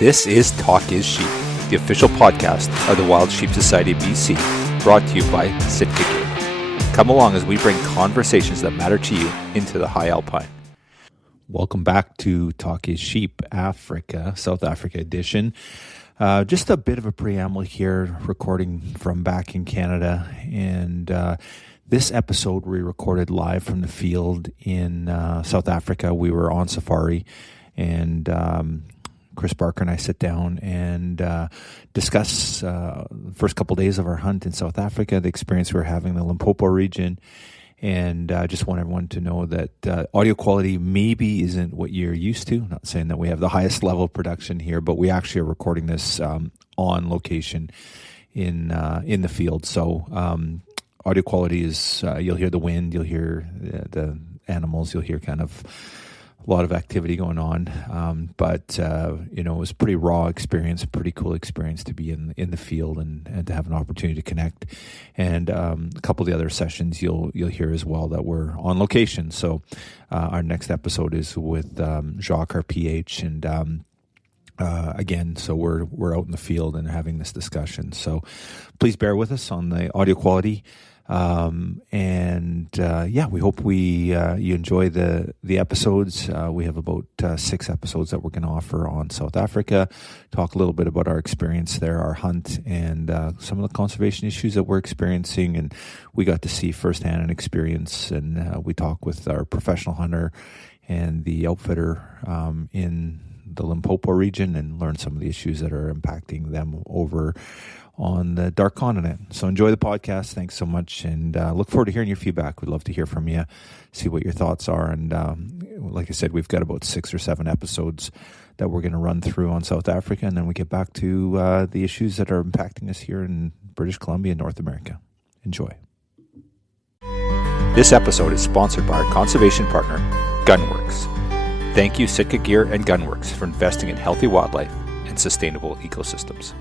This is Talk is Sheep, the official podcast of the Wild Sheep Society of BC, brought to you by Sitka Gear. Come along as we bring conversations that matter to you into the high alpine. Welcome back to Talk is Sheep Africa, South Africa edition. Just a bit of a preamble here, recording from back in Canada. And this episode we recorded live from the field in South Africa. We were on safari, and Chris Barker and I sit down and discuss the first couple of days of our hunt in South Africa, the experience we were having in the Limpopo region. And I just want everyone to know that audio quality maybe isn't what you're used to. I'm not saying that we have the highest level of production here, but we actually are recording this on location in the field. So audio quality is, you'll hear the wind, you'll hear the animals, you'll hear kind of a lot of activity going on. But it was a pretty raw experience, pretty cool experience to be in the field and to have an opportunity to connect. And a couple of the other sessions you'll hear as well that we're on location. So our next episode is with Jacques, our PH, and again, so we're out in the field and having this discussion. So please bear with us on the audio quality. We hope you enjoy the episodes. We have about 6 episodes that we're going to offer on South Africa, talk a little bit about our experience there, our hunt, and some of the conservation issues that we're experiencing. And we got to see firsthand an experience, and we talk with our professional hunter and the outfitter in the Limpopo region and learn some of the issues that are impacting them over on the Dark Continent. So enjoy the podcast. Thanks so much, and look forward to hearing your feedback. We'd love to hear from you, see what your thoughts are. And like I said, we've got about 6 or 7 episodes that we're going to run through on South Africa, and then we get back to the issues that are impacting us here in British Columbia, North America. Enjoy. This episode is sponsored by our conservation partner, Gunworks. Thank you, Sitka Gear and Gunworks, for investing in healthy wildlife and sustainable ecosystems.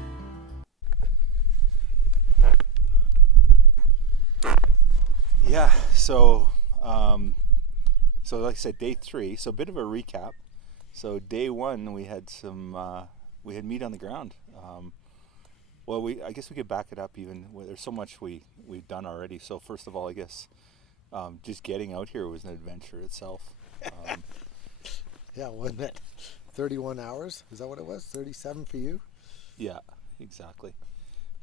Yeah, so like I said, day 3, so a bit of a recap. So day 1, we had we had meat on the ground. I guess we could back it up even. There's so much we've done already. So first of all, I guess just getting out here was an adventure itself. Yeah, wasn't it? 31 hours? Is that what it was? 37 for you? Yeah, exactly.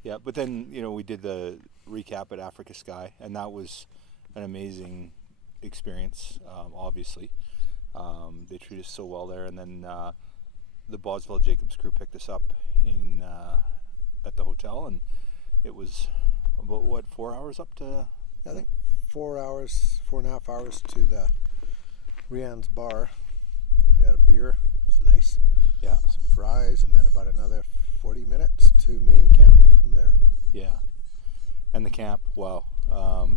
Yeah, but then, we did the recap at Africa Sky, and that was an amazing experience, obviously. They treat us so well there. And then the Bosveld Jacobs crew picked us up at the hotel, and it was about, 4 hours up to? I think 4.5 hours to the Rian's bar. We had a beer. It was nice. Yeah. Some fries, and then about another 40 minutes to main camp from there. Yeah. And the camp, wow.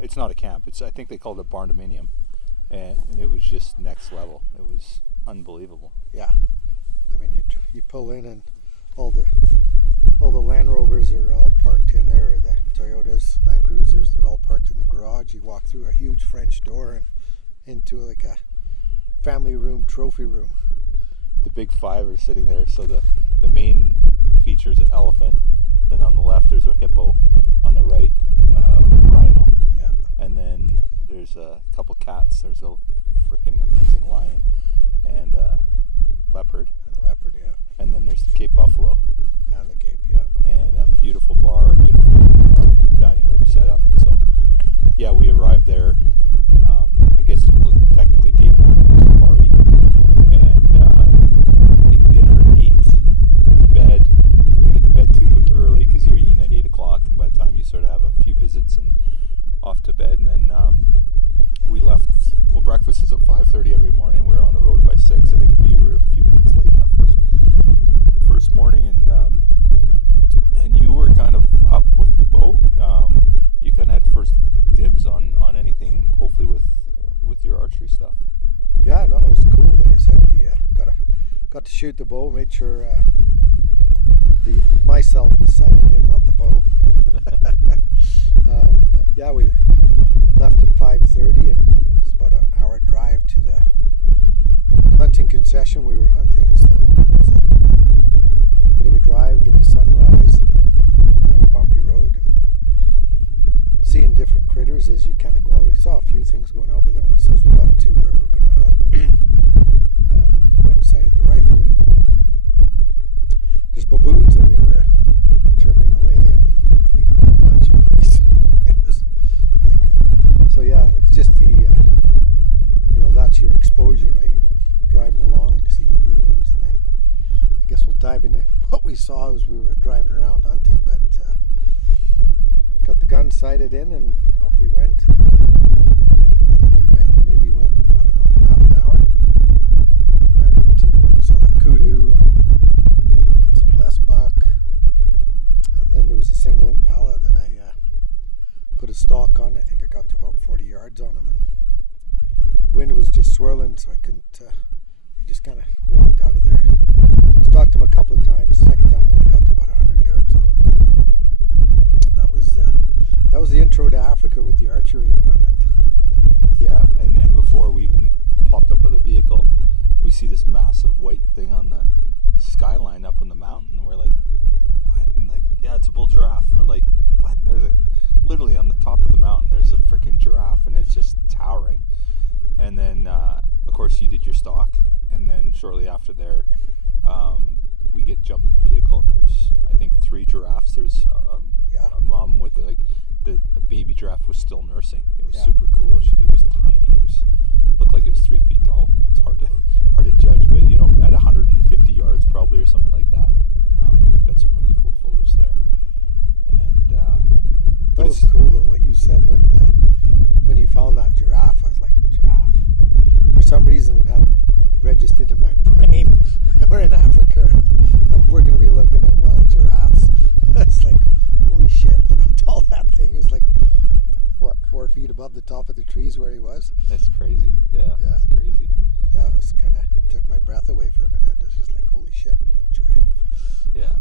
It's not a camp. I think they called it barndominium, and it was just next level. It was unbelievable. Yeah. I mean, you pull in, and all the Land Rovers are all parked in there, or the Toyotas, Land Cruisers, they're all parked in the garage. You walk through a huge French door and into like a family room, trophy room. The big 5 are sitting there. So the main feature is an elephant. Then on the left there's a hippo. On the right, rhino. Yeah. And then there's a couple cats. There's a freaking amazing lion and a leopard. And a leopard, yeah. And then there's the Cape Buffalo. And the Cape, yeah. And a beautiful bar, beautiful dining room set up. So yeah, we arrived there. I guess technically day 1 of the safari, and ate dinner at 8, to bed. We didn't get to bed too early because you're eating at 8 o'clock, and by the time you sort of have a few visits and off to bed, and then we left. Well, breakfast is at 5:30 every morning. We were on the road by 6. I think we were a few minutes late that first morning, and you were kind of up with the bow. You kind of had first dibs on anything, hopefully with your archery stuff. Yeah, no, it was cool. Like I said, we got to shoot the bow. Made sure myself was sighted in, not the bow. But yeah, we left at 5:30, and it's about an hour drive to the hunting concession we were hunting. So it was things going out. But then as soon as we got to where we were going to hunt, went and sighted the rifle in, and there's baboons everywhere, chirping away and making a whole bunch of noise. So yeah, it's just the that's your exposure, right? Driving along and you see baboons, and then I guess we'll dive into what we saw as we were driving around hunting. But got the gun sighted in, and off we went. And I think we maybe went, I don't know, half an hour. We ran into, we saw that kudu and some blessbuck, and then there was a single impala that I put a stalk on. I think I got to about 40 yards on him, and the wind was just swirling, so I couldn't. He just kind of walked out of there. Stalked him a couple of times. The second time I only got to about 100 yards on him. But that was the intro to Africa with the archery equipment. Yeah, and before we even popped up with the vehicle, we see this massive white thing on the skyline up on the mountain. We're like, what? And like, yeah, it's a bull giraffe. We're like, what? Literally on the top of the mountain, there's a freaking giraffe, and it's just towering. And then, of course, you did your stalk, and then shortly after there, we jump in the vehicle, and there's, I think, 3 giraffes. There's a mom with the baby giraffe was still nursing. It was super cool. It was tiny. Looked like it was 3 feet tall. It's hard to judge, but at 150 yards probably or something like that. Got some really cool photos there. And that was cool though. What you said when you found that giraffe, I was like, giraffe. For some reason, it hadn't registered in my brain. We're in Africa, and we're going to be looking at wild giraffes. It's like, holy shit! Look how tall that thing is. Like, what, 4 feet above the top of the trees where he was. That's crazy. Yeah. That's crazy. Yeah, it was kind of took my breath away for a minute. It's just like, holy shit, a giraffe. Yeah.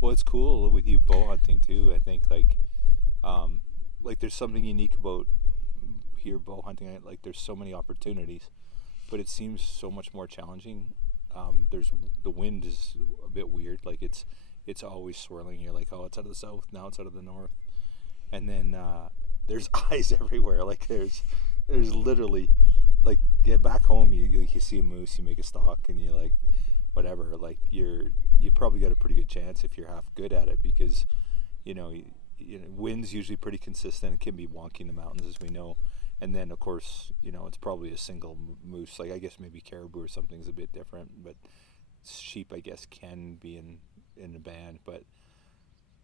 Well, it's cool with you bow hunting too. I think like there's something unique about here bow hunting. Like there's so many opportunities, but it seems so much more challenging. There's the wind is a bit weird. Like it's always swirling. You're like, oh, it's out of the south, now it's out of the north, and then there's eyes everywhere. Like there's literally, like, get back home, you see a moose, you make a stalk, and you like whatever. Like you probably got a pretty good chance if you're half good at it, because wind's usually pretty consistent. It can be wonky in the mountains, as we know. And then, of course, it's probably a single moose. Like, I guess maybe caribou or something's a bit different, but sheep, I guess, can be in a band. But,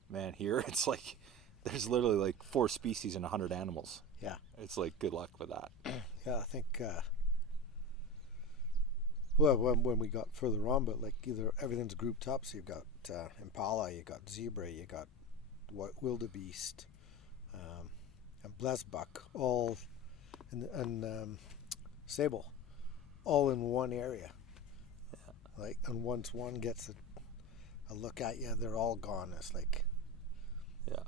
man, here it's like there's literally like 4 species and 100 animals. Yeah. It's like, good luck with that. Yeah, I think, well, when we got further on, but like either everything's grouped up. So you've got impala, you got zebra, you got wildebeest, and blessbuck, all and sable, all in one area. Yeah. Like, and once one gets a look at you, they're all gone. It's like, yeah,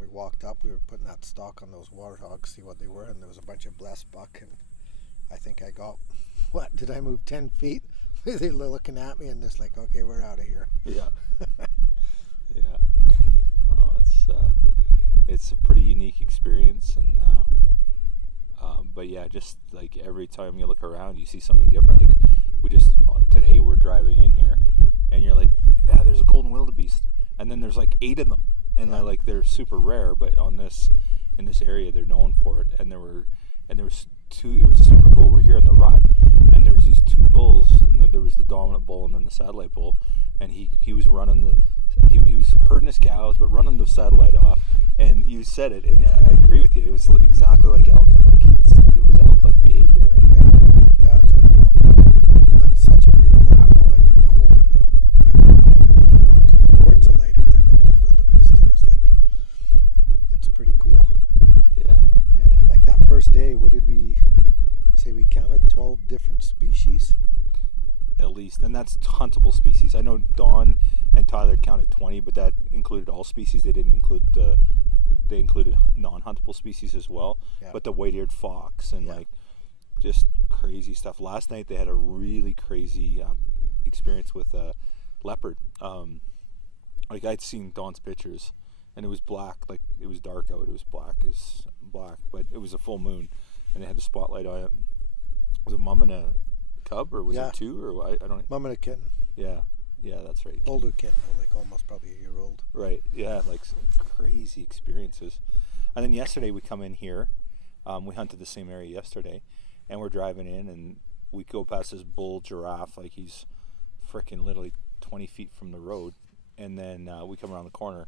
we walked up, we were putting that stalk on those warthogs, see what they were, and there was a bunch of blessbuck, and I think I got, what, did I move 10 feet? They're looking at me, and it's like, okay, we're out of here. Yeah. Yeah. Oh, it's a pretty unique experience, and but yeah, just like every time you look around, you see something different. Like today we're driving in here, and you're like, yeah, there's a golden wildebeest, and then there's like 8 of them, and they're super rare, but in this area they're known for it, and there was 2. It was super cool. We're here in the rut, and there was these 2 bulls, and there was the dominant bull and then the satellite bull, and he was running he was herding his cows but running the satellite off. And you said it, and I agree with you. It was exactly like elk. Like it was elk-like behavior, right? Yeah, it's unreal. That's such a beautiful animal, like the gold and the hide and the horns. And the horns are lighter than the blue wildebeest too. It's like, it's pretty cool. Yeah. Yeah, like that first day, what did we say? We counted 12 different species. At least, and that's huntable species. I know Dawn and Tyler counted 20, but that included all species. They didn't include they included non-huntable species as well. Yeah. But the white-eared fox and like just crazy stuff. Last night they had a really crazy experience with a leopard. Like, I'd seen Dawn's pictures, and it was black. Like, it was dark out. It was black as black, but it was a full moon. and they had the spotlight on it. Was a mom and a cub, or was it two, or I don't. Mom and a kitten. Yeah, that's right. Older kitten, like almost probably a year old. Right. Yeah, like some crazy experiences. And then yesterday we come in here. We hunted the same area yesterday, and we're driving in, and we go past this bull giraffe, like he's freaking literally 20 feet from the road, and then we come around the corner,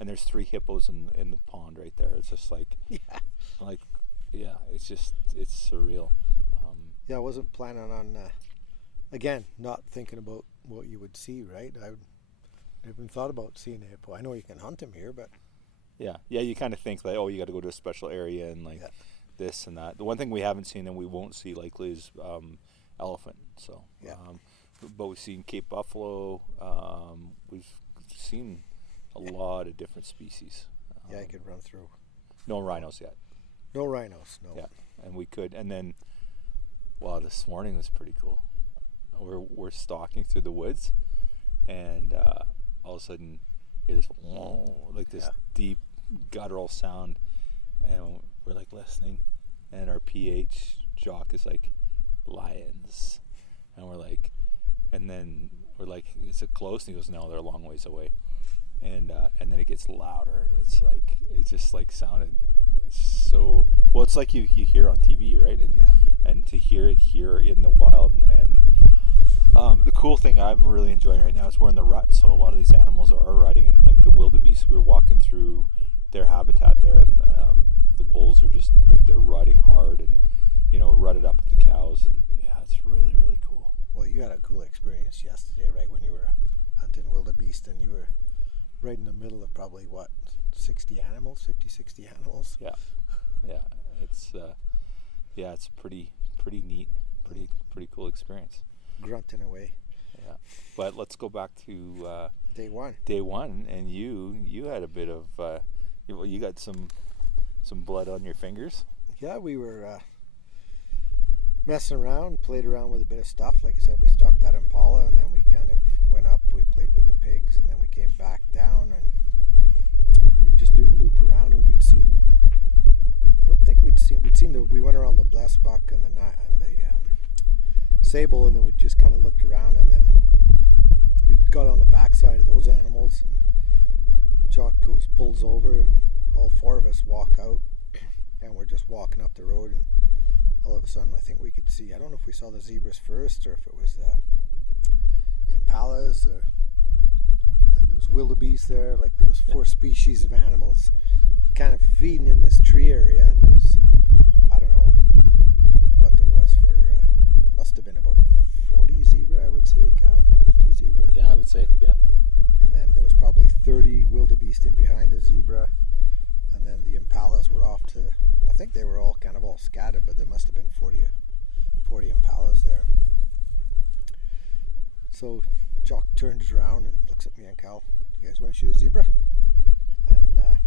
and there's 3 hippos in the pond right there. It's just like, it's surreal. I wasn't planning on, again, not thinking about what you would see, right? I never even thought about seeing a hippo. I know you can hunt him here, but... Yeah, you kind of think like, oh, you got to go to a special area and like this and that. The one thing we haven't seen and we won't see likely is elephant. So, but we've seen Cape buffalo. We've seen a lot of different species. I could run through. No rhinos yet. No rhinos, no. Yeah, and we could. And then, wow, this morning was pretty cool. We're stalking through the woods, and all of a sudden, you hear this deep guttural sound, and we're like listening, and our PH jock is like, lions, and we're like, is it close? And he goes, no, they're a long ways away, and then it gets louder, and it just sounded so well. It's like you hear on TV, right? And to hear it here in the wild, and the cool thing I'm really enjoying right now is we're in the rut, so a lot of these animals are rutting, and like the wildebeest, we were walking through their habitat there, and the bulls are just like, they're rutting hard and rutted up with the cows, and it's really, really cool. Well, you had a cool experience yesterday, right, when you were hunting wildebeest, and you were right in the middle of probably 60 animals. It's pretty neat, pretty cool experience. Grunting away. Yeah, but let's go back to day one, and you had a bit of you got some blood on your fingers. Yeah, we were messing around, played around with a bit of stuff. Like I said, we stalked that impala, and then we kind of went up, we played with the pigs, and then we came back down, and we were just doing a loop around, and we'd seen we went around the blessed buck and the sable, and then we just kind of looked around, and then we got on the backside of those animals, and Jock pulls over, and all 4 of us walk out, and we're just walking up the road, and all of a sudden I think we could see, I don't know if we saw the zebras first or if it was the impalas, and there was wildebeest there. Like there was 4 species of animals kind of feeding in this tree area, and there was, I don't know what there was for must have been about 40 zebra, I would say, Kyle. 50 zebra. Yeah, I would say, yeah. And then there was probably 30 wildebeest in behind the zebra, and then the impalas were off to, I think they were all scattered, but there must have been 40 impalas there. So Jock turns around and looks at me and Cal, you guys want to shoot a zebra? And I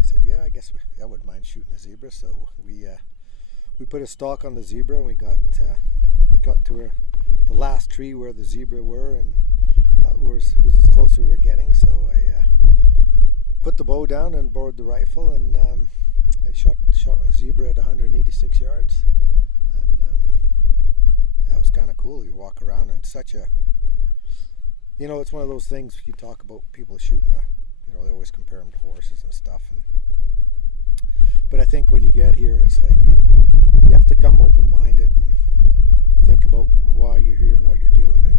said, yeah, I guess I wouldn't mind shooting a zebra. So we put a stalk on the zebra, and we got to the last tree where the zebra were, and that was as close as we were getting. So I put the bow down and borrowed the rifle, and I shot a zebra at 186 yards, and that was kind of cool. You walk around, and such a, it's one of those things you talk about people shooting they always compare them to horses and stuff, but I think when you get here, it's like you have to come open-minded and think about why you're here and what you're doing, and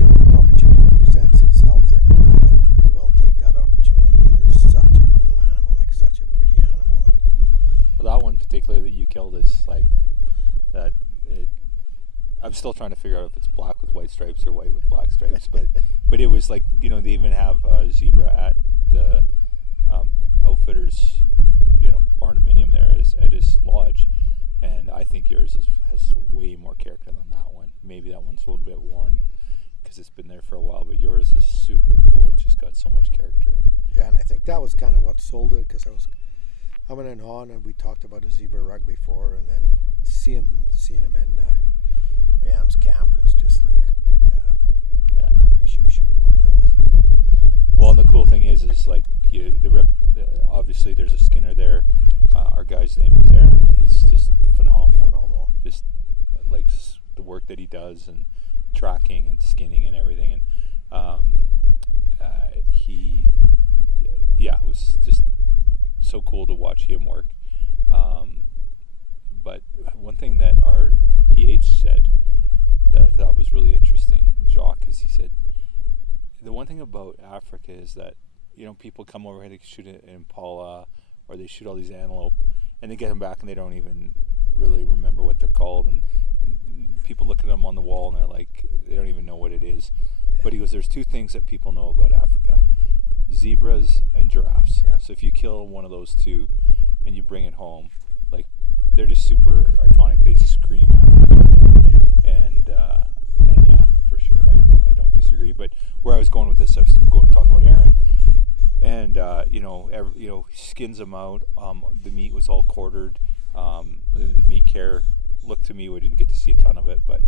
when an opportunity presents itself, then you've got to pretty well take that opportunity. And there's such a cool animal, like such a pretty animal. And well, that one particularly that you killed is like that. I'm still trying to figure out if it's black with white stripes or white with black stripes, but it was like, they even have zebra at the outfitters, barndominium there at his lodge, and I think yours has way more character than that one. Maybe that one's a little bit worn because it's been there for a while, but yours is super cool. It's just got so much character. Yeah, and I think that was kind of what sold it, because I was coming in on, and we talked about a zebra rug before, and then seeing him in Rianne's camp is just like, I don't have an issue shooting one of those. Well, and the cool thing is like obviously there's a skinner there Our guy's name is Aaron, and he's just phenomenal. Just likes the work that he does, and tracking and skinning and everything. And it was just so cool to watch him work. But one thing that our PH said that I thought was really interesting, Jacques, is he said, the one thing about Africa is that, people come over here to shoot an impala, or they shoot all these antelope, and they get them back and they don't even really remember what they're called, and people look at them on the wall and they're like, they don't even know what it is. But he goes, there's two things that people know about Africa: zebras and giraffes. Yeah. So if you kill one of those two and you bring it home, like, they're just super iconic. They scream African. And yeah, for sure, I don't disagree. But where I was going with this, I was talking about Aaron, and he skins them out. The meat was all quartered. The meat care looked to me, we didn't get to see a ton of it, but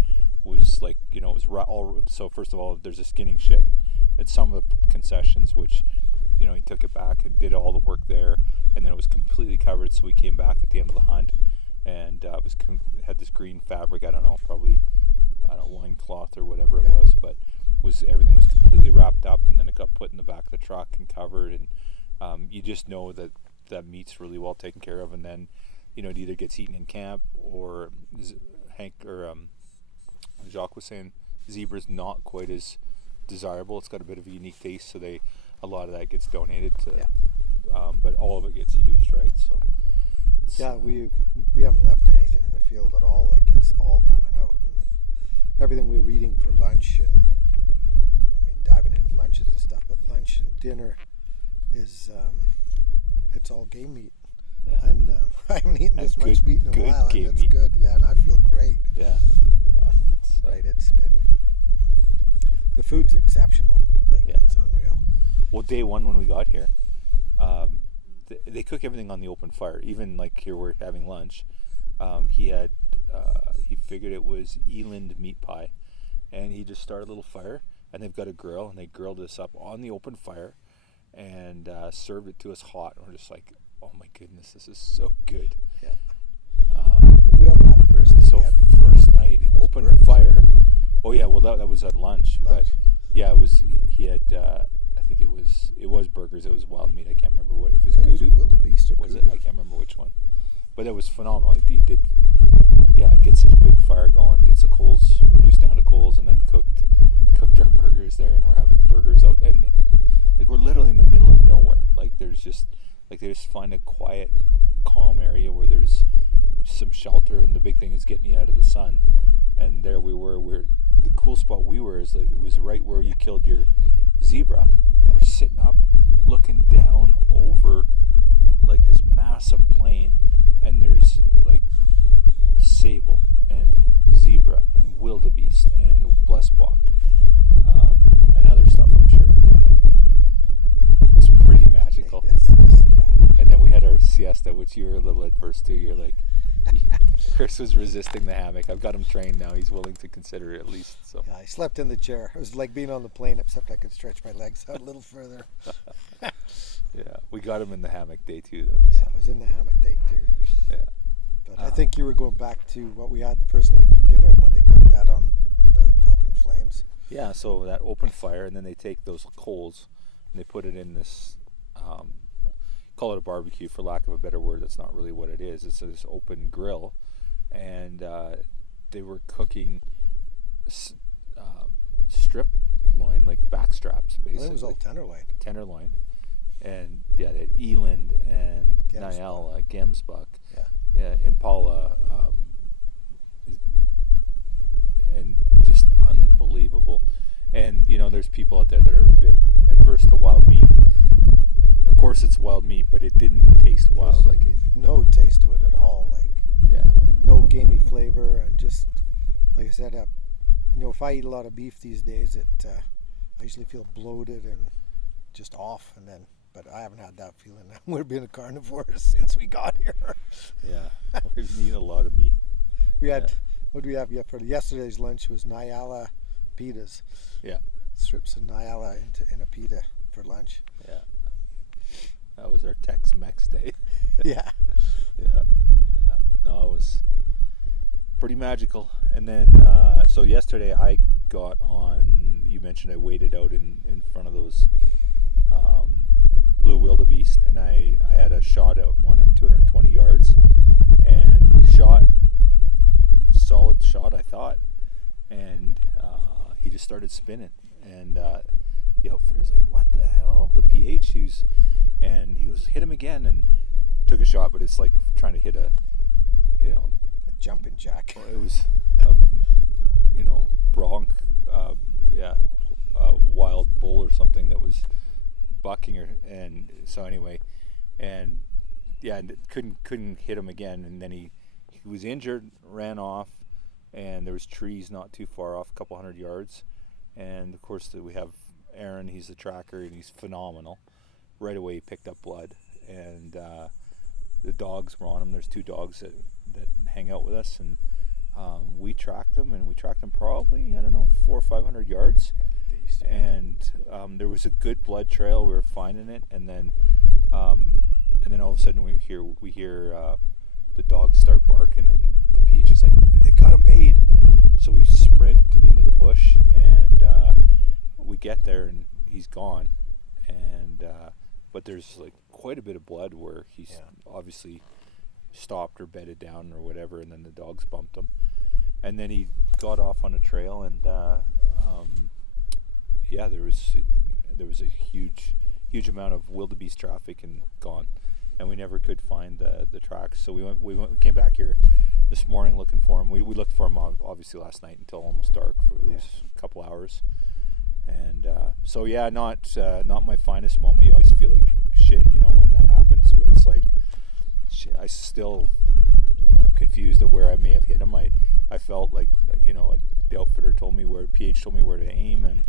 was like, it was all. So first of all, there's a skinning shed at some of the concessions, which he took it back and did all the work there, and then it was completely covered. So we came back at the end of the hunt, and had this green fabric. I don't know, probably loincloth or whatever it was, but everything was completely wrapped up, and then it got put in the back of the truck and covered, and you just know that meat's really well taken care of. And then it either gets eaten in camp, or Jacques was saying zebra's not quite as desirable. It's got a bit of a unique taste, so a lot of that gets donated to, but all of it gets used, right? So we haven't left anything in the field at all. Like, it's all coming out, and everything we're eating for lunch, and diving into lunches and stuff, but lunch and dinner is it's all game meat. And I haven't eaten this much meat in a while, and it's good. And I feel great. Right, it's been, the food's exceptional. It's unreal. Well, day one when we got here, they cook everything on the open fire. Even like here we're having lunch. He figured it was eland meat pie, and he just started a little fire, and they've got a grill, and they grilled this up on the open fire, and served it to us hot. And we're just like, oh my goodness, this is so good. What did we have on that first day? So first night, open fire. Oh yeah, well that was at lunch. But yeah, it was. He had. I think it was burgers. It was wild meat. I can't remember what it was. Kudu. Wildebeest or was kudu? it? I can't remember which one. But it was phenomenal. He did. Yeah, it gets this big fire going. Gets the coals reduced down to coals, and then cooked our burgers there, and we're having burgers out. And like, we're literally in the middle of nowhere. Like, they just find a quiet, calm area where there's some shelter, and the big thing is getting you out of the sun. And there we were. The cool spot we were is, like, it was right where you killed your zebra. We're sitting up, looking down over like this massive plain, and there's like sable and zebra and wildebeest and blessbok, and other stuff, I'm sure. It's pretty magical. And then we had our siesta, which you were a little adverse to. You're like, Chris was resisting the hammock. I've got him trained now. He's willing to consider it at least. So I slept in the chair. It was like being on the plane, except I could stretch my legs out a little further. Yeah, we got him in the hammock day 2 though. Yeah, I was in the hammock day 2. Yeah. But I think you were going back to what we had first night for dinner when they cooked that on the open flames. Yeah, so that open fire, and then they take those coals and they put it in this, call it a barbecue for lack of a better word. That's not really what it is. It's this open grill, and they were cooking strip loin, like back straps, basically. It was all tenderloin. Tenderloin. And yeah, they had eland and nyala, gemsbuck, impala, and just unbelievable. And there's people out there that are a bit adverse to wild meat. Of course, it's wild meat, but it didn't taste wild. No taste to it at all. No gamey flavor, and just like I said, if I eat a lot of beef these days, I usually feel bloated and just off, but I haven't had that feeling. We've been a carnivore since we got here. Yeah, we've eaten a lot of meat. We had, what do we have for yesterday's lunch was nyala pitas. Yeah. Strips of nyala in a pita for lunch. Yeah. That was our Tex-Mex day. Yeah. Yeah. No, it was pretty magical. And then, so yesterday I got on. You mentioned I waited out in front of those blue wildebeest, and I had a shot at one at 220 yards, and solid shot, I thought, and he just started spinning, and the outfitter's like, "What the hell?" The PH, and he goes, "Hit him again," and took a shot, but it's like trying to hit a jumping jack. It was, bronc, wild bull or something that was bucking her, and so anyway, and couldn't hit him again, and then he was injured, ran off, and there was trees not too far off, a couple hundred yards, and of course we have Aaron, he's the tracker, and he's phenomenal. Right away he picked up blood, and the dogs were on him. There's 2 dogs that hang out with us, and we tracked them probably, 400 or 500 yards, and there was a good blood trail. We were finding it, and then all of a sudden we hear the dogs start barking, and the PH is like, "They got him bayed." So we sprint into the bush, and we get there, and he's gone, and but there's like quite a bit of blood where he's obviously stopped or bedded down or whatever, and then the dogs bumped him, and then he got off on a trail, and there was a huge amount of wildebeest traffic and gone, and we never could find the tracks. So we came back here this morning looking for him. We looked for him obviously last night until almost dark. It was a couple hours, and not my finest moment. You always feel like shit, when that happens, but it's like, I'm confused at where I may have hit him. I felt like, the outfitter told me where, PH told me where to aim, and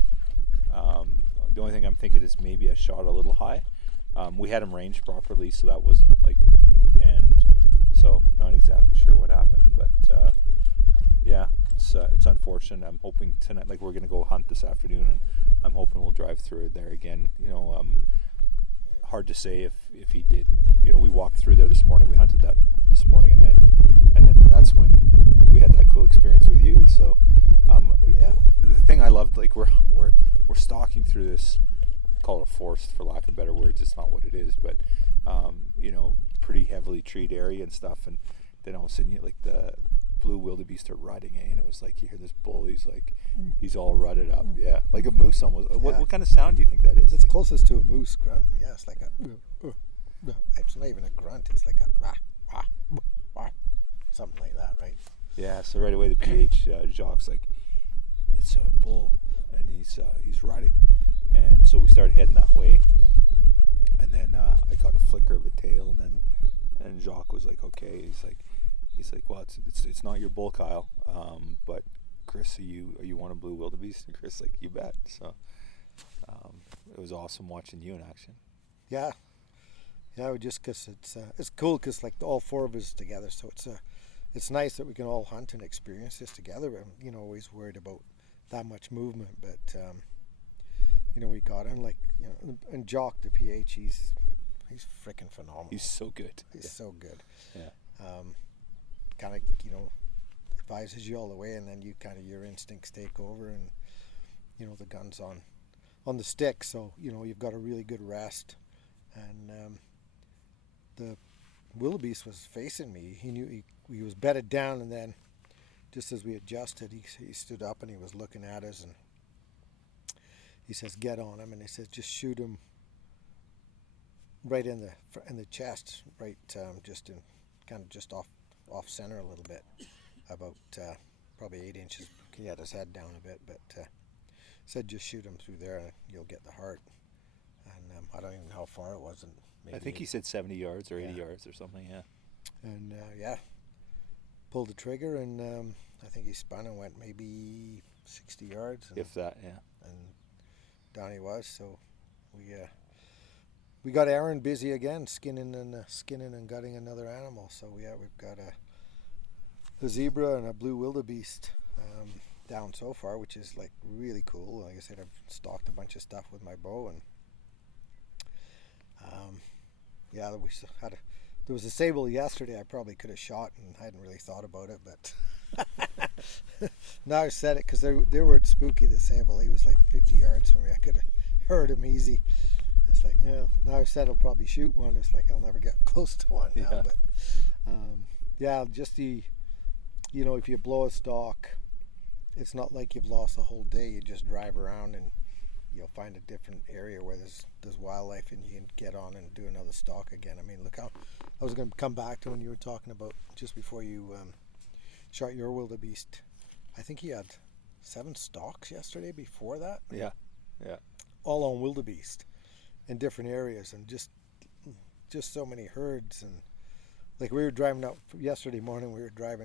the only thing I'm thinking is maybe I shot a little high. We had him ranged properly, so that wasn't like, and so not exactly sure what happened, but it's unfortunate. I'm hoping tonight, like, we're gonna go hunt this afternoon, and I'm hoping we'll drive through there again. Hard to say if he did. We walked through there this morning. We hunted that this morning, and then that's when we had that cool experience with you. So the thing I loved, like, we're stalking through this, call it a forest for lack of better words. It's not what it is, but pretty heavily treed area and stuff. And then all of a sudden, like, the blue wildebeest are rutting, and it was like you hear this bull. He's all rutted up, like a moose almost. What kind of sound do you think that is? It's closest to a moose grunt. Yeah, it's like a. It's not even a grunt. It's like a something like that, right? Yeah. So right away the PH Jacques, like, it's a bull, and he's rutting, and so we started heading that way, and then I got a flicker of a tail, and Jacques was like, okay. He's like, well, it's not your bull, Kyle, but Chris, are you want a blue wildebeest? And Chris, like, you bet. So it was awesome watching you in action. Yeah, just because it's cool because, like, all 4 of us together, so it's nice that we can all hunt and experience this together. I'm always worried about that much movement, but we got in, like, and Jock the PH, he's freaking phenomenal. He's so good. He's so good. Yeah. Kind of advises you all the way, and then you kind of, your instincts take over, and the gun's on the stick, so you've got a really good rest, and the wildebeest was facing me. He knew he was bedded down, and then just as we adjusted, he stood up and he was looking at us, and he says, "Get on him," and he says, "Just shoot him right in the chest, right, just off center a little bit, about probably 8 inches." He had his head down a bit, but said, "Just shoot him through there, and you'll get the heart." And I don't even know how far it was, and maybe I think he said 70 yards or 80 yards or something. Yeah. And pulled the trigger, and I think he spun and went maybe 60 yards, and, if that. Yeah. And down he was. So we got Aaron busy again, skinning and gutting another animal. So we've got a zebra and a blue wildebeest down so far, which is, like, really cool. Like I said, I've stalked a bunch of stuff with my bow, and we had there was a sable yesterday I probably could have shot, and I hadn't really thought about it, but now I said it because they weren't spooky, the sable. He was like 50 yards from me. I could have heard him easy. It's like, now I've said I'll probably shoot one. It's like I'll never get close to one now. But just if you blow a stalk, it's not like you've lost the whole day. You just drive around and you'll find a different area where there's wildlife, and you can get on and do another stalk again. I mean, look how I was going to come back to when you were talking about just before you shot your wildebeest. I think he had 7 stalks yesterday before that. Yeah. All on wildebeest in different areas, and just so many herds. And like we were driving up yesterday morning, we drive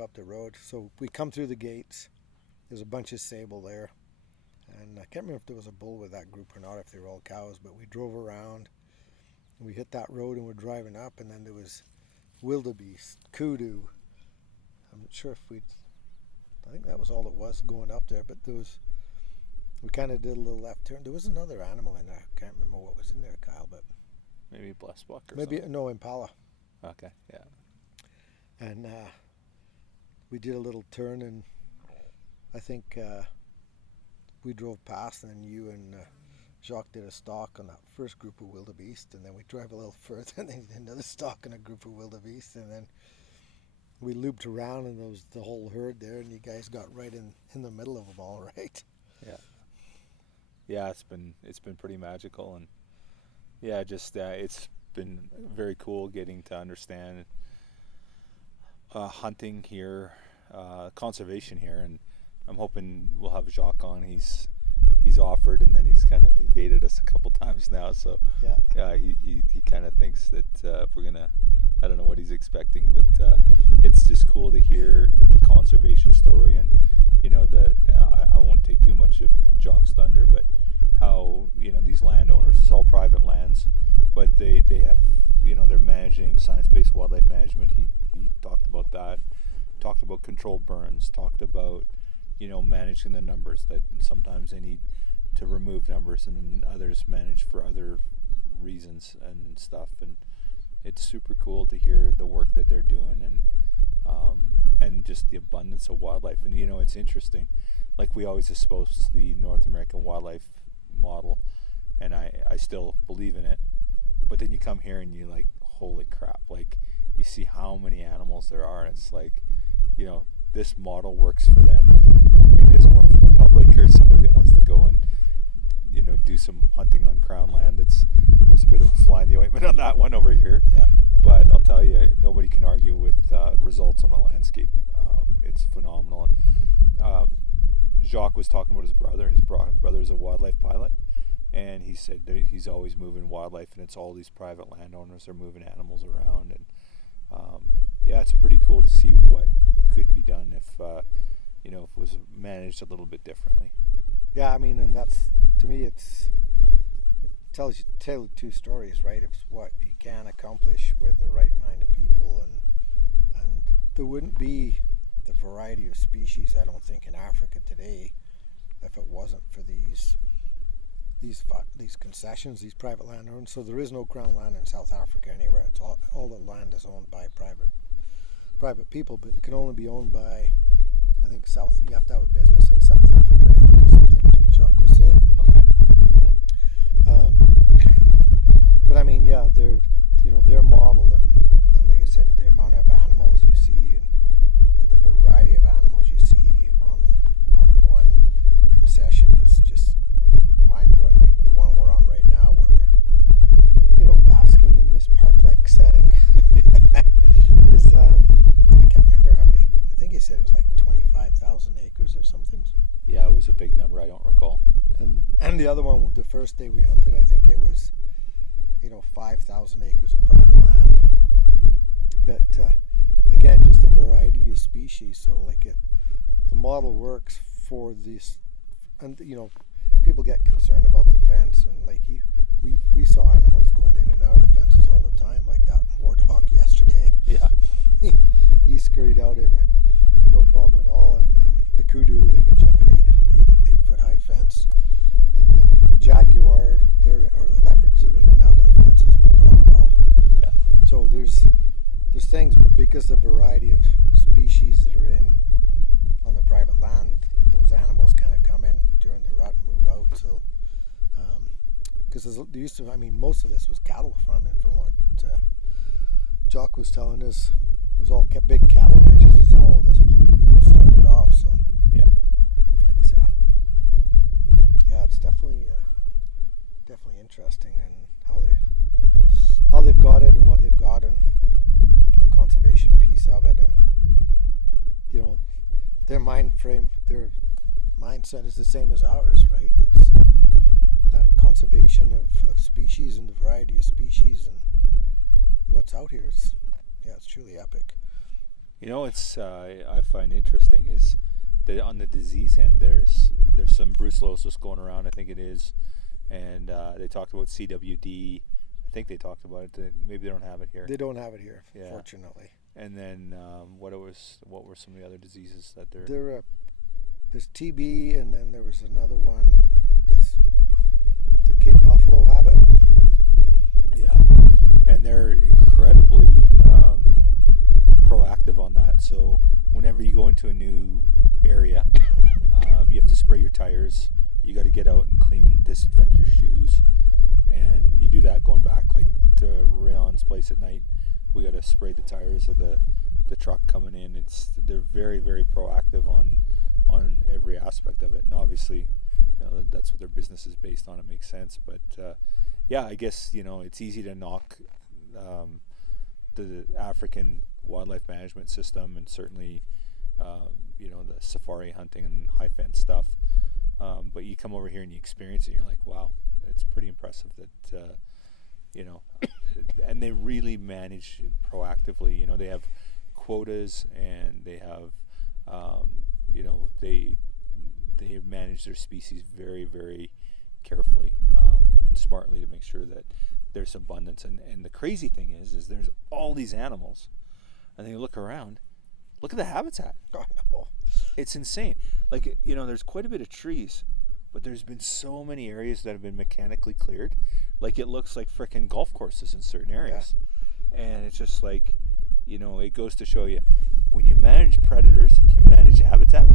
up the road. So we come through the gates. There's a bunch of sable there. And I can't remember if there was a bull with that group or not, if they were all cows, but we drove around and we hit that road and we're driving up, and then there was wildebeest, kudu. I'm not sure if I think that was all it was going up there, but we kind of did a little left turn. There was another animal in there. I can't remember what was in there, Kyle, but maybe blessed buck or maybe something. No, impala. Okay, yeah. And we did a little turn, and I think we drove past, and then you and Jacques did a stalk on that first group of wildebeest, and then we drove a little further, and then another stalk on a group of wildebeest, and then we looped around, and there was the whole herd there, and you guys got right in the middle of them all, right? Yeah, it's been pretty magical, and it's been very cool getting to understand hunting here, conservation here, and I'm hoping we'll have Jacques on. He's offered, and then he's kind of evaded us a couple times now. So he kind of thinks that if we're gonna, I don't know what he's expecting, but it's just cool to hear the conservation story, and that I won't take too much of Jacques' thunder, but how these landowners, it's all private lands, but they have they're managing science-based wildlife management. He talked about that, talked about controlled burns, talked about managing the numbers, that sometimes they need to remove numbers and then others manage for other reasons and stuff. And it's super cool to hear the work that they're doing, and just the abundance of wildlife. And it's interesting, like we always espouse the North American wildlife model, and I still believe in it, but then you come here and you like, holy crap, like you see how many animals there are, and it's like, this model works for them. Maybe it doesn't work for the public or somebody that wants to go and do some hunting on crown land. There's a bit of a fly in the ointment on that one over here. Yeah. But I'll tell you, nobody can argue with results on the landscape. It's phenomenal. Jacques was talking about his brother. His brother's a wildlife pilot, and he said that he's always moving wildlife, and it's all these private landowners are moving animals around, and it's pretty cool to see what could be done if if it was managed a little bit differently. Yeah, I mean, and that's, to me, it tells you two stories, right? It's what you can accomplish with the right mind of people, and there wouldn't be the variety of species, I don't think, in Africa today if it wasn't for these concessions, these private landowners. So there is no crown land in South Africa anywhere. It's all the land is owned by private people, but it can only be owned by, I think, you have to have a business in South Africa, I think, or something Jacques was saying. Okay. Yeah. But I mean, their model, and like I said, the amount of animals you see and the variety of animals you see on one concession is just mind-blowing. Like the one we're on right now, where we're basking in this park-like setting is I can't remember how many. I think he said it was like 25,000 acres or something. Yeah, it was a big number. I don't recall. Yeah. And the other one, the first day we hunted, I think it was 5,000 acres of private land. But again, just a variety of species. So like the model works for this, and people get concerned about the fence, and like we saw animals going in and out of the fences all the time, like that war dog yesterday. Yeah. He scurried out in no problem at all, and the kudu, they can jump an 8 foot high fence, and the jaguar, or the leopards, are in and out of the fences, no problem at all. the variety of species that are on the private land, those animals kind of come in during the rut and move out. So, because there used to, I mean, most of this was cattle farming, from what Jock was telling us. It was all big cattle ranches. Is how all this, started off. So Yeah. It's definitely interesting, and how they've got it and what they've got, and the conservation piece of it, and their their mindset is the same as ours, right? It's that conservation of species and the variety of species and what's out here. It's truly epic. It's I find interesting is that on the disease end, there's some brucellosis going around, I think it is, and they talked about CWD. I think they talked about it. Maybe they don't have it here. They don't have it here, fortunately. And then what were some of the other diseases that there's TB, and then there was another one that's the Cape Buffalo have it. Yeah, and they're incredibly proactive on that. So whenever you go into a new area, you have to spray your tires. You got to get out and disinfect your shoes, and you do that going back like to Rayon's place at night. We got to spray the tires of the truck coming in. They're very, very proactive on every aspect of it, and obviously, that's what their business is based on. It makes sense, but I guess it's easy to knock the African wildlife management system, and certainly the safari hunting and high fence stuff. But you come over here and you experience it, and you're like, wow, it's pretty impressive that and they really manage proactively. They have quotas, and they have they manage their species very, very carefully and smartly to make sure that there's abundance. And the crazy thing is there's all these animals, and then you look around, look at the habitat. Oh, no. It's insane. Like, there's quite a bit of trees, but there's been so many areas that have been mechanically cleared. Like, it looks like frickin' golf courses in certain areas. Yeah. And it's just like, it goes to show you, when you manage predators and you manage habitat,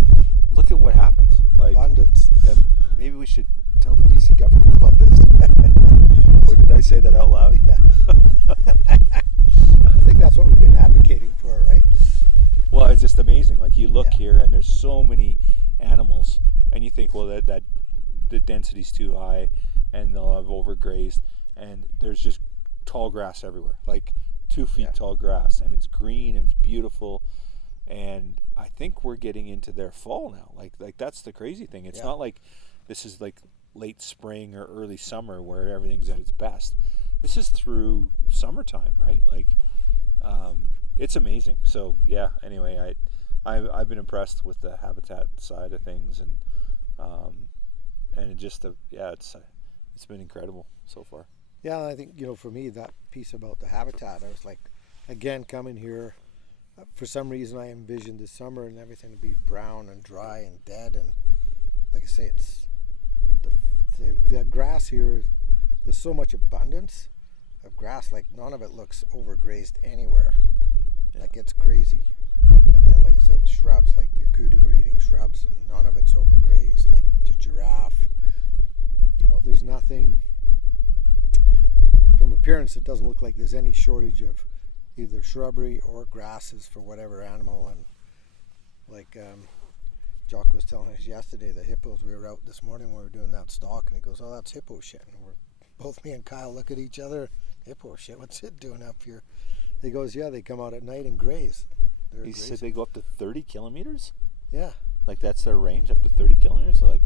look at what happens. Like, abundance. Maybe we should tell the BC government about this. Or did I say that out loud? Yeah. I think that's what we've been advocating for, right? Well, it's just amazing. Like, you look here, and there's so many animals, and you think, well, that the density's too high, and they'll have overgrazed, and there's just tall grass everywhere, like 2 feet tall grass, and it's green and it's beautiful. And I think we're getting into their fall now. Like that's the crazy thing. It's not like this is like late spring or early summer where everything's at its best. This is through summertime, right? Like, it's amazing. So anyway, I've been impressed with the habitat side of things, and it just it's been incredible so far. Yeah, I think for me, that piece about the habitat, I was like, again, coming here, for some reason I envisioned the summer and everything to be brown and dry and dead, and like I say, it's the grass here. There's so much abundance of grass, like none of it looks overgrazed anywhere. Like, it's crazy. And then, like I said, shrubs, like your kudu are eating shrubs, and none of it's overgrazed. Like the giraffe, there's nothing. From appearance, it doesn't look like there's any shortage of either shrubbery or grasses for whatever animal. And like Jock was telling us yesterday, the hippos, we were out this morning when we were doing that stalk, and he goes, oh, that's hippo shit. And both me and Kyle look at each other, hippo shit, what's it doing up here? He goes, yeah, they come out at night and graze. He said they go up to 30 kilometers? Yeah. Like, that's their range, up to 30 kilometers? And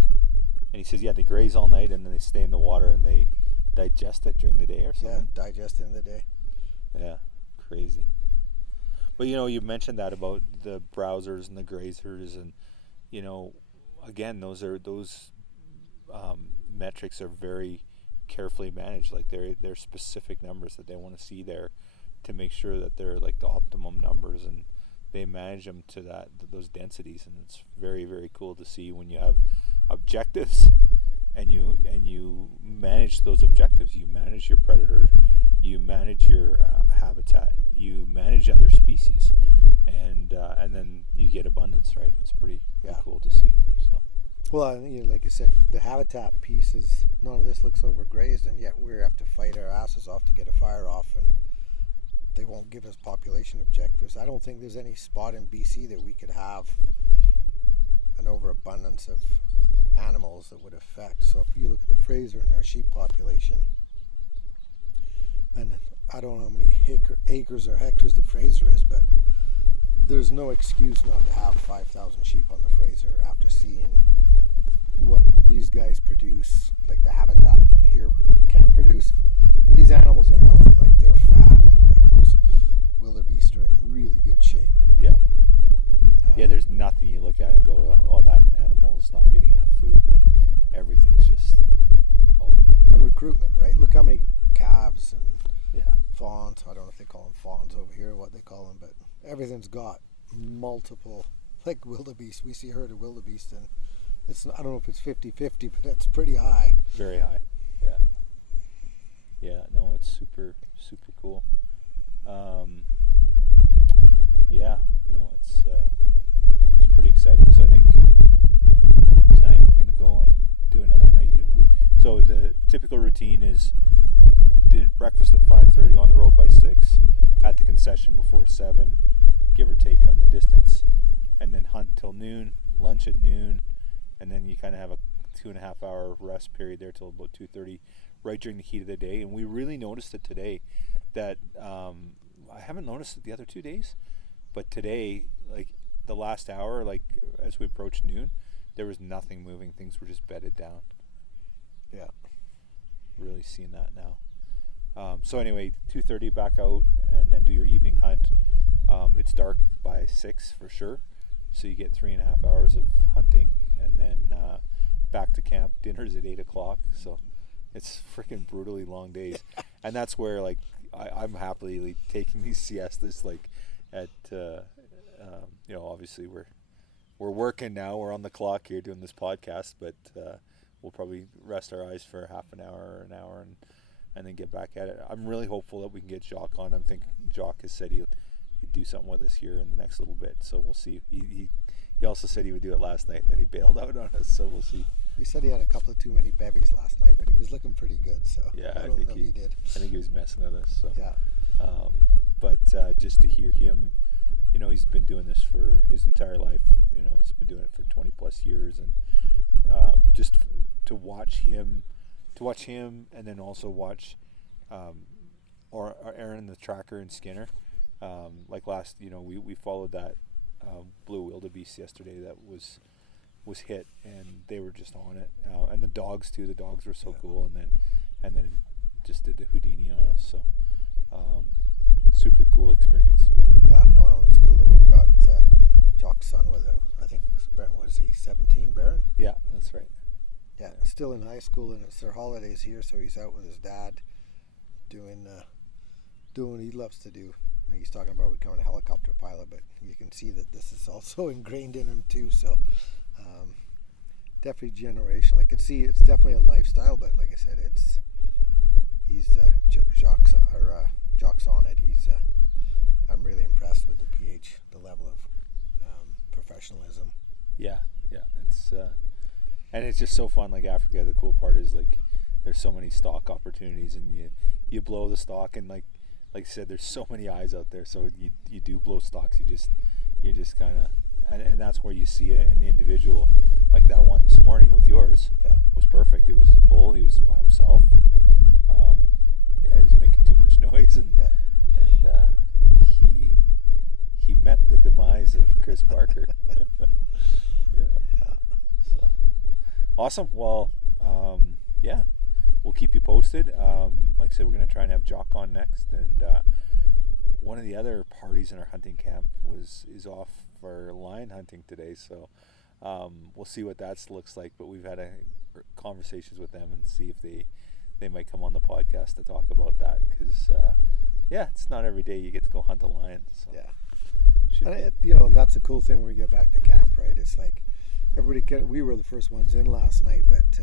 he says, they graze all night, and then they stay in the water, and they digest it during the day or something? Yeah, digest in the day. Yeah, crazy. But, you mentioned that about the browsers and the grazers, and, again, those metrics are very carefully managed. Like, they're specific numbers that they want to see there to make sure that they're like the optimum numbers, and they manage them to those densities. And it's very, very cool to see when you have objectives and you manage those objectives. You manage your predator, you manage your habitat, you manage other species, and then you get abundance, right? It's pretty Yeah. cool to see. So Well, like I said, the habitat piece is, none of this looks overgrazed, and yet we have to fight our asses off to get a fire off, and they won't give us population objectives. I don't think there's any spot in BC that we could have an overabundance of animals that would affect. So if you look at the Fraser and our sheep population, and I don't know how many acres or hectares the Fraser is, but there's no excuse not to have 5,000 sheep on the Fraser after seeing what these guys produce, like the habitat here can produce. And these animals are healthy, like they're fat, like those wildebeest are in really good shape. yeah. Yeah, there's nothing you look at and go, oh, that animal is not getting enough food. Like, everything's just healthy. And recruitment, right? Look how many calves and Yeah. fawns, I don't know if they call them fawns over here, what they call them, but everything's got multiple, like wildebeest. We see a herd of wildebeest, and it's, I don't know if it's 50-50, but it's pretty high. Very high. Yeah. Yeah, no, it's super cool. Yeah, no, it's pretty exciting. So I think tonight we're gonna go and do another night. So the typical routine is breakfast at 5:30, on the road by 6, at the concession before 7, give or take on the distance, and then hunt till noon, lunch at noon, and then you kind of have a 2.5 hour rest period there till about 2:30, right during the heat of the day. And we really noticed it today that I haven't noticed it the other 2 days, but today, like the last hour, like as we approached noon, there was nothing moving. Things were just bedded down. Yeah. Really seeing that now. So anyway, 2:30 back out, and then do your evening hunt. It's dark by 6 for sure, so you get 3.5 hours of hunting, and then back to camp. Dinner's at 8 o'clock, so it's freaking brutally long days. And that's where, like, I'm happily like, taking these siestas, like at obviously we're working now, we're on the clock here doing this podcast, but we'll probably rest our eyes for half an hour or an hour, and then get back at it. I'm really hopeful that we can get Jacques on. I'm thinking Jacques has said he'd do something with us here in the next little bit, so we'll see. He also said he would do it last night, and then he bailed out on us, so we'll see. He said he had a couple of too many bevies last night, but he was looking pretty good, so Yeah, I don't know if he did. I think he was messing with us. So. Yeah. But just to hear him, he's been doing this for his entire life. He's been doing it for 20 plus years, and just to watch him, and then also watch or Aaron the tracker and Skinner. Like last, we followed that blue wildebeest yesterday that was hit, and they were just on it, and the dogs too. The dogs were so cool, and then just did the Houdini on us. So super cool experience. Yeah, well, it's cool that we've got Jock's son with him. I think, what is he, 17, Baron? Yeah, that's right. Yeah, still in high school, and it's their holidays here, so he's out with his dad doing what he loves to do. And he's talking about becoming a helicopter pilot, but you can see that this is also ingrained in him too. So definitely generational. I could see it's definitely a lifestyle, but like I said, he's Jock's on it. I'm really impressed with the level of professionalism. Yeah, it's and it's just so fun. Like Africa, the cool part is like there's so many stock opportunities, and you blow the stock, and like I said, there's so many eyes out there. So you do blow stocks. You just kind of, and that's where you see an individual like that one this morning with yours. Yeah, was perfect. It was a bull. He was by himself. He was making too much noise, and he met the demise of Chris Barker. Yeah. So awesome. Well, we'll keep you posted. Like I said, we're going to try and have Jock on next, and one of the other parties in our hunting camp is off for lion hunting today. So we'll see what that looks like. But we've had conversations with them and see if they might come on the podcast to talk about that, because it's not every day you get to go hunt a lion. So yeah. And that's a cool thing when we get back to camp, right? It's like we were the first ones in last night, but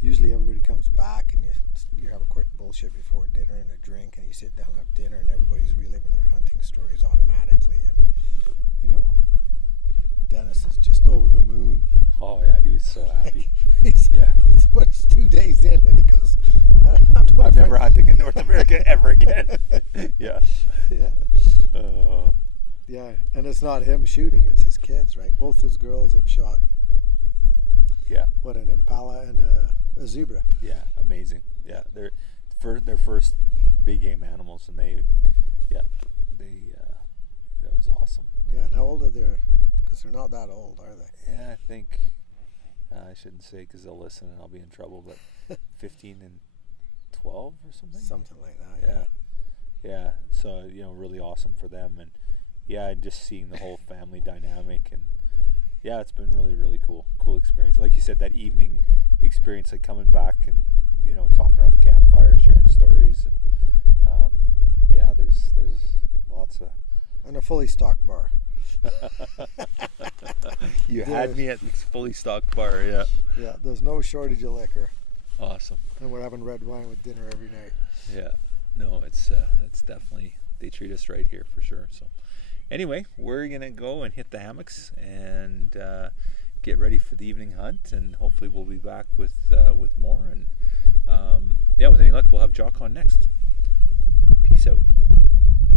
usually everybody comes back and you have a quick bullshit before dinner and a drink, and you sit down and have dinner, and everybody's reliving their hunting stories automatically. Dennis is just over the moon. Oh yeah, he was so happy. He's, Yeah. It's 2 days in, and he goes, I'm never hunting in North America ever again. Yeah. Yeah. Yeah, and it's not him shooting; it's his kids, right? Both his girls have shot. Yeah. What, an impala and a zebra? Yeah, amazing. Yeah, they're their first big game animals, and they that was awesome. Yeah, and how old are they? Because they're not that old, are they? Yeah, I think I shouldn't say because they'll listen and I'll be in trouble, but 15 and 12 or something. Something like that. Yeah. Yeah. So really awesome for them, and just seeing the whole family dynamic, and it's been really, really cool experience. Like you said, that evening experience, like coming back and talking around the campfire, sharing stories, and there's lots of. And a fully stocked bar. You had me at the fully stocked bar, yeah. Yeah, there's no shortage of liquor. Awesome. And we're having red wine with dinner every night. Yeah. No, it's definitely, they treat us right here for sure. So anyway, we're going to go and hit the hammocks and get ready for the evening hunt, and hopefully we'll be back with more, and with any luck we'll have Jock on next. Peace out.